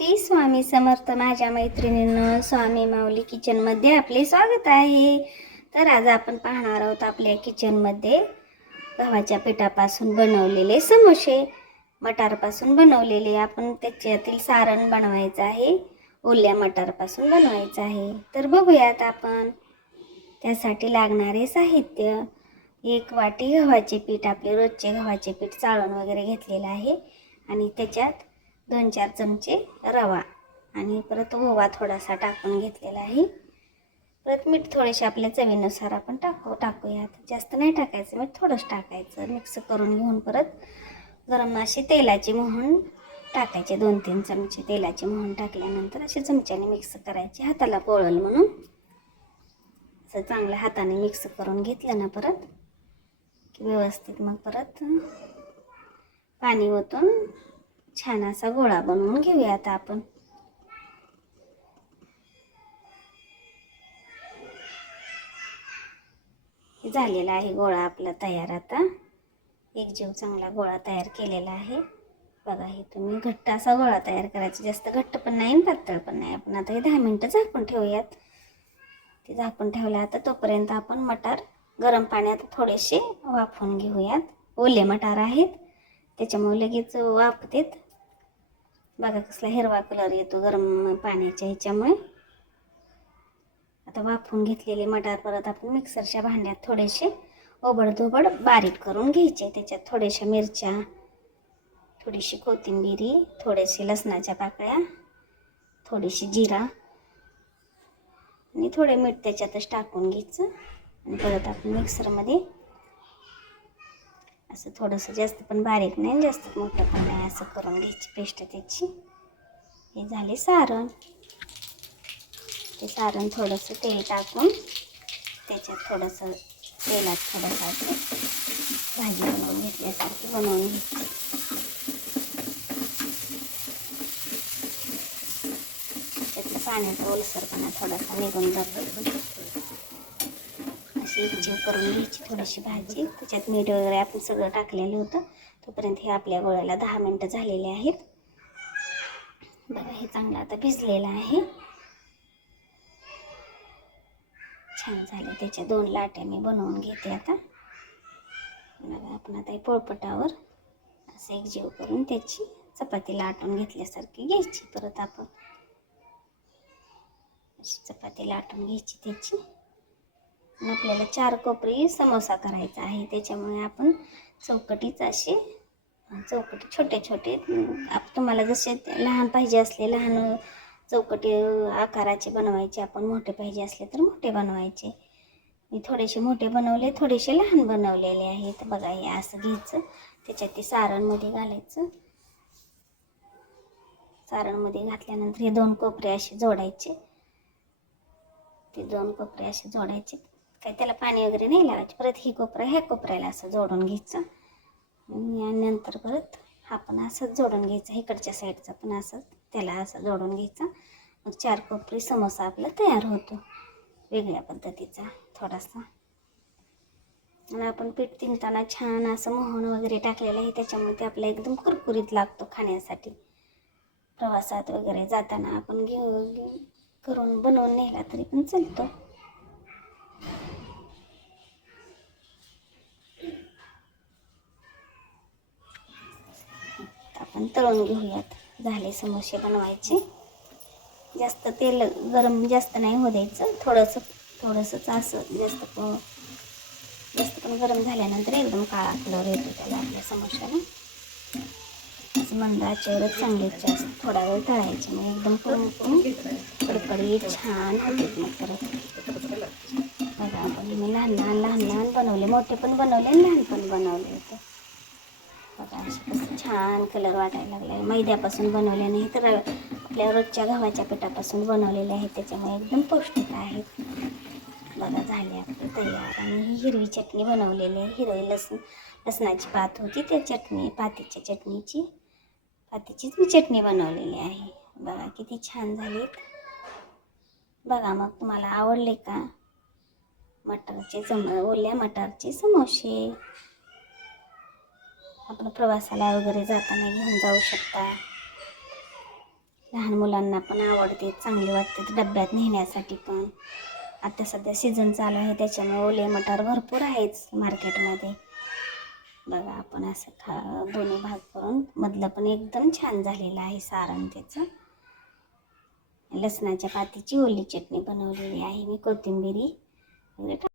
श्री स्वामी समर्थ माझ्या मैत्रिणीनं स्वामी माऊली किचनमध्ये आपले स्वागत आहे. तर आज आपण पाहणार आहोत आपल्या किचनमध्ये गव्हाच्या पिठापासून बनवलेले समोसे. मटारपासून बनवलेले आपण त्याच्यातील सारण बनवायचं आहे ओल्या मटारपासून बनवायचं आहे. तर बघूयात आपण त्यासाठी लागणारे साहित्य. एक वाटी गव्हाचे पीठ आपले रोजचे गव्हाचे पीठ चाळून वगैरे घेतलेलं आहे. आणि त्याच्यात दोन चार चमचे रवा. आणि परत ओवा थोडासा टाकून घेतलेला आहे. परत मीठ थोडेसे आपल्या चवीनुसार आपण टाकू टाकूयात. जास्त नाही टाकायचं मीठ थोडंच टाकायचं. मिक्स करून घेऊन परत गरम अशी तेलाची मोहन टाकायचे. दोन तीन चमचे तेलाची मोहन टाकल्यानंतर असे चमच्याने मिक्स करायचे. हाताला पोळल म्हणून. असं चांगल्या हाताने मिक्स करून घेतलं ना परत की व्यवस्थित मग परत पाणी ओतून छान असा गोळा बनवून घेऊया आता आपण झालेला आहे गोळा आपला तयार आता. एक जीव चांगला गोळा तयार केलेला आहे. बघा हे तुम्ही घट्ट असा गोळा तयार करायचा. जास्त घट्ट पण नाही आणि पातळ पण नाही. आपण आता हे दहा मिनटं झाकून ठेवूयात. ते झाकून ठेवलं आता तोपर्यंत आपण मटार गरम पाण्यात थोडेसे वाफवून घेऊयात. ओले मटार आहेत. त्याच्यामुळे लगेच वाफतेत. बघा कसला हिरवा कलर येतो गरम पाण्याच्या ह्याच्यामुळे. आता वाफवून घेतलेले मटार परत आपण मिक्सरच्या भांड्यात थोडेसे ओबडधोबड बारीक करून घ्यायचे. त्याच्यात थोड्याशा मिरच्या थोडीशी कोथिंबिरी थोडेसे लसणाच्या पाकळ्या थोडीशी जिरा आणि थोडे मीठ त्याच्यातच टाकून घ्यायचं. आणि परत आपण मिक्सरमध्ये असं थोडंसं जास्त पण बारीक नाही जास्त मोठं पण नाही असं करून घ्यायची पेस्ट त्याची. हे झाले सारण. ते सारण थोडंसं तेल टाकून त्याच्यात थोडंसं तेलात थोडंसं भाजी बनवून घेतल्यासारखी बनवून घ्यायची. त्यातलं पाण्याचा ओलसरपणा थोडासा निघून जातो अशी करून घ्यायची थोडीशी भाजी. त्याच्यात मीठ वगैरे आपण सगळं टाकलेलं होतं. तोपर्यंत हे आपल्या गोळ्याला दहा मिनटं झालेले आहेत. बघा हे चांगलं आता भिजलेलं आहे. छान झालं. त्याच्या दोन लाट्या मी बनवून घेते आता. बघा आपण आता पोळपटावर असं एक जीव करून त्याची चपाती लाटून घेतल्यासारखी घ्यायची. परत आपण अशी चपाती लाटून घ्यायची त्याची. आपल्याला चार कोपरी समोसा करायचा आहे. त्याच्यामुळे आपण चौकटीच असे चौकटी छोटे छोटे आप तुम्हाला जसे लहान पाहिजे असले लहान चौकटी आकाराचे बनवायचे आपण मोठे पाहिजे असले तर मोठे बनवायचे. मी थोडेसे मोठे बनवले थोडेसे लहान बनवलेले आहेत. बघा हे असं घ्यायचं. त्याच्यात ते सारणमध्ये घालायचं. सारणमध्ये घातल्यानंतर हे दोन कोपरे असे जोडायचे. ते दोन कोपरे असे जोडायचे. काय त्याला पाणी वगैरे नाही लावायचे. परत ही कोपरा ह्या कोपऱ्याला असं जोडून घ्यायचं. आणि नंतर परत हा पण असंच जोडून घ्यायचा. इकडच्या साईडचा पण असंच त्याला असं जोडून घ्यायचा. मग चार कोपरी समोसा आपला तयार होतो. वेगळ्या पद्धतीचा थोडासा. आणि आपण पीठ तिंबताना छान असं मोहन वगैरे टाकलेलं आहे. त्याच्यामुळे ते आपला एकदम कुरकुरीत लागतो खाण्यासाठी. प्रवासात वगैरे जाताना आपण घेऊ घेऊ करून बनवून नेला तरी पण चालतो आपण तळून घेऊयात. झाले समोसे बनवायचे. जास्त तेल गरम जास्त नाही होऊ द्यायचं. थोडंसं थोडंसंच असं जास्त प- जास्त पण गरम झाल्यानंतर एकदम काळा कलर येतो त्याला आपल्या समोशाला असं मंद आचेवरच चांगले जास्त थोडा वेळ तळायचे. मग एकदम करून करून छान होते मग परत बघा आपण. मी लहान लहान लहान लहान बनवले. मोठे पण बनवले आणि लहान पण बनवले होते. बघा कसं छान कलर वाटायला लागला आहे मैद्यापासून बनवले नाही तर आपल्या रोजच्या गव्हाच्या पिठापासून बनवलेले आहेत त्याच्यामुळे एकदम पौष्टिक आहेत बघा झाले आपले तयार. आणि ही हिरवी चटणी बनवलेली आहे. हिरवी लसूण लसणाची पात होती. त्या चटणी पातीच्या चटणीची पातीचीच मी चटणी बनवलेली आहे. बघा किती छान झाली. बघा मग तुम्हाला आवडले का? मटरचे सम ओल्या मटारचे समोसे. आपण प्रवासाला वगैरे जाताना घेऊन जाऊ शकता. लहान मुलांना पण आवडते चांगले वाटते डब्यात नेण्यासाठी पण. आता सध्या सीझन चालू आहे त्याच्यामुळे ओले मटार भरपूर आहेच मार्केटमध्ये बघा आपण असं खा दोन्ही भाग करून मधलं पण एकदम छान झालेलं आहे सारण त्याचं. लसणाच्या पातीची ओली चटणी बनवलेली आहे मी कोथिंबिरी. वगैरे टाक-